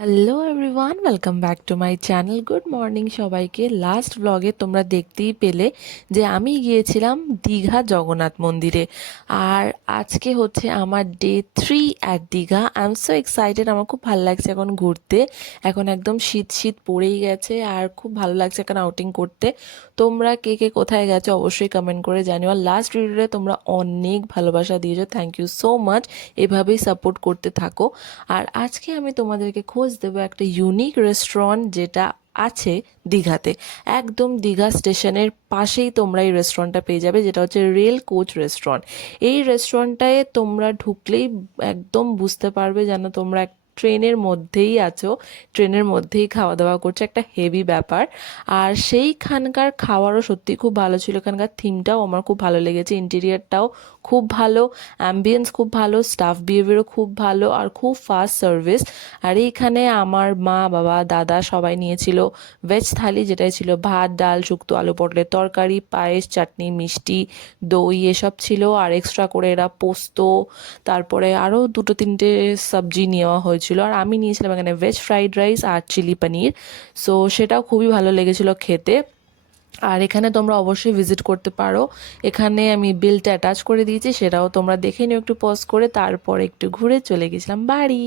Hello everyone, welcome back to my channel. Good morning সবাইকে। Last ব্লগে তোমরা দেখতেই পেলে যে আমি গিয়েছিলাম দীঘা জগন্নাথ মন্দিরে। আর আজকে হচ্ছে আমার day 3 at Digha. I am so excited. আমার খুব ভালো লাগছে এখন ঘুরতে। এখন একদম শীত শীত পড়েই গেছে আর খুব ভালো লাগছে এখন আউটিং করতে। তোমরা কে কে কোথায় গেছো অবশ্যই কমেন্ট করে জানিও। আর লাস্ট ভিডিওতে তোমরা অনেক ভালোবাসা দিয়েছো, থ্যাংক ইউ সো মাচ। এভাবেই সাপোর্ট করতে থাকো। আর আজকে আমি তোমাদেরকে খোঁজ দেবো একটা ইউনিক রেস্টুরেন্ট যেটা আছে দীঘাতে। একদম দীঘা স্টেশনের পাশেই তোমরা এই রেস্টুরেন্টটা পেয়ে যাবে, যেটা হচ্ছে রেল কোচ রেস্টুরেন্ট। এই রেস্টুরেন্টটায় তোমরা ঢুকলেই একদম বুঝতে পারবে যেন তোমরা ট্রেনের মধ্যেই আছো, ট্রেনের মধ্যেই খাওয়া দাওয়া করছে, একটা হেভি ব্যাপার। আর সেইখানকার খাওয়ারও সত্যি খুব ভালো ছিল। এখানকার থিমটাও আমার খুব ভালো লেগেছে, ইন্টেরিয়ারটাও খুব ভালো, অ্যাম্বিয়েন্স খুব ভালো, স্টাফ বিহেভিয়ারও খুব ভালো আর খুব ফাস্ট সার্ভিস। আর এইখানে আমার মা বাবা দাদা সবাই নিয়েছিল ভেজ থালি, যেটাই ছিল ভাত ডাল শুক্তো আলু পটলের তরকারি পায়েস চাটনি মিষ্টি দই এসব ছিল। আর এক্সট্রা করে এরা পোস্ত, তারপরে আরও দুটো তিনটে সবজি নেওয়া হয়েছিল। আর আমি নিয়েছিলাম এখানে ভেজ ফ্রাইড রাইস আর চিলি পনির। সো সেটাও খুবই ভালো লেগেছিল খেতে। আর এখানে তোমরা অবশ্যই ভিজিট করতে পারো। এখানে আমি বিলটা অ্যাটাচ করে দিয়েছি, সেটাও তোমরা দেখে নিও একটু পজ করে। তারপর একটু ঘুরে চলে গেছিলাম বাড়ি।